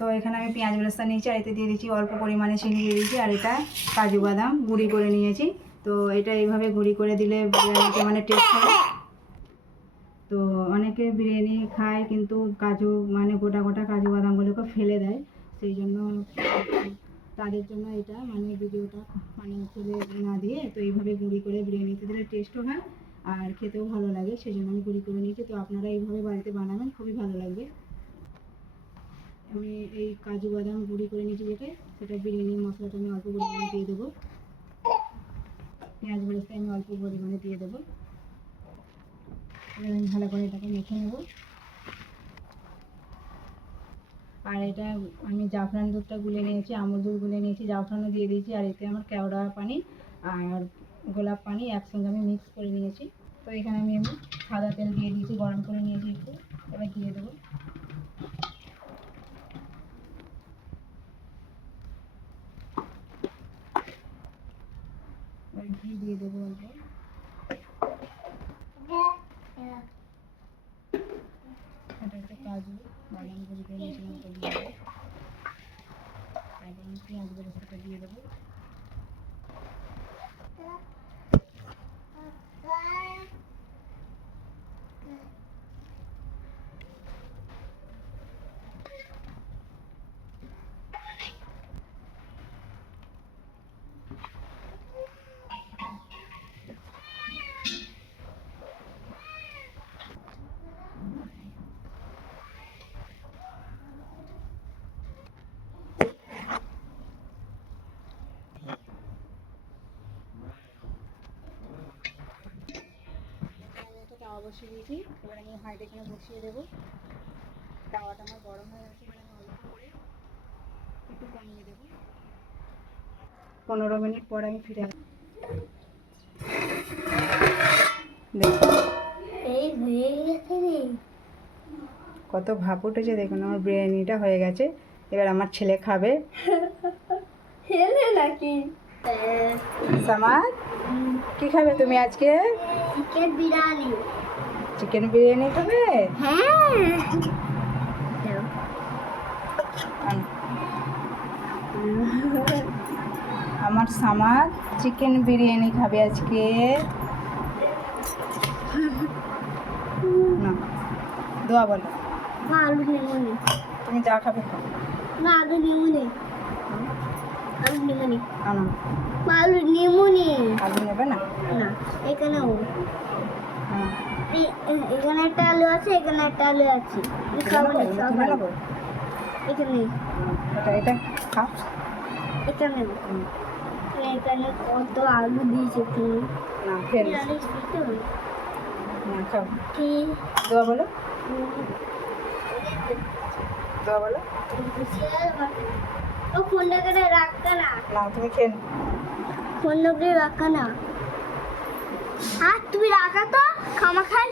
তো এখানে আমি পেঁয়াজ বেরেস্তা নিয়েছি, আর এতে দিয়ে দিচ্ছি অল্প পরিমাণে চিনি দিয়ে দিচ্ছি, আর এটা কাজু বাদাম গুঁড়ি করে নিয়েছি। তো এটা এইভাবে গুঁড়ি করে দিলে বিরিয়ানিতে মানে টেস্ট হয়। তো অনেকে বিরিয়ানি খায় কিন্তু কাজু মানে গোটা গোটা কাজু বাদামগুলোকে ফেলে দেয়, সেই জন্য তাদের জন্য এটা মানে ভিডিওটা মানে ফেলে না দিয়ে তো এইভাবে গুঁড়ি করে বিরিয়ানিতে দিলে টেস্টও হয় আর খেতেও ভালো লাগে, সেই জন্য আমি গুঁড়ি করে নিয়েছি। তো আপনারা এইভাবে বাড়িতে বানাবেন, খুবই ভালো লাগবে। আমি এই কাজু বাদাম গুঁড়ি করে নিয়েছি সেটা বিরিয়ানির মশলাটা আমি অল্প পরিমাণে দিয়ে দেবো, পেঁয়াজ বেরেস্তা আমি অল্প পরিমাণে দিয়ে দেবো। আমি ভালো করে এটাকে মেখে নেব। আর এটা আমি জাফরান দুধটা গুলে নিয়েছি, আমুল দুধ গুলে নিয়েছি, জাফরানও দিয়ে দিয়েছি, আর এতে আমার কেওড়া পানি আর গোলাপ পানি একসঙ্গে আমি মিক্স করে নিয়েছি। তো এখানে আমি সাদা তেল দিয়ে দিয়েছি, গরম করে নিয়েছি একটু, এবার দিয়ে দেবো। ঘি দিয়ে দেবো অল্প, এটা একটা কাজু বাদাম গুঁড়ি করে নিয়েছিলাম ওটা দিয়ে দেবো, এবং পেঁয়াজ বেরেস্তাটা দিয়ে দেবো। তাওয়া বসিয়ে দিয়েছি, এবার আমি হাঁড়িটা এখানে বসিয়ে দেবো। তাওয়াটা আমার গরম হয়ে গেছে, এবার আমি অল্প করে একটু কমিয়ে দেবো। 15 মিনিট পর আমি ফিরে আসবো। কত ভাপ উঠেছে দেখুন, আমার বিরিয়ানিটা হয়ে গেছে। এবার আমার ছেলে খাবে। নাকি সামাদ, কি খাবে তুমি আজকে? চিকেন বিরিয়ানি। চিকেন বিরিয়ানি খাবে? হ্যাঁ, আমার সামাদ চিকেন বিরিয়ানি খাবে আজকে। না, দোয়া বলো। মা আলু নেবো নি। তুমি যা খাবে খাও। মা আলু নেবো নি। আলু নেবো নি। আনো। মা আলু নেবো নি। আলু নেবে না? না, এখানেও হ্যাঁ, এখানে একটা আলু আছে, এখানে একটা আলু আছে। খাবো না, সব আলু। এখানে এটা খাও। এটা নেবো। এখানে কত আলু দিয়েছে তুমি। না, ফের আলু দিতে হবে। না, খাও। কি দোয়া বলো, দোয়া বলো। ও ফোনটাকে রাখতে না, না, তুমি খেয়ে নাও। ফোনটাকে রাখা না। আর তুমি রাখা তো খামা খাই।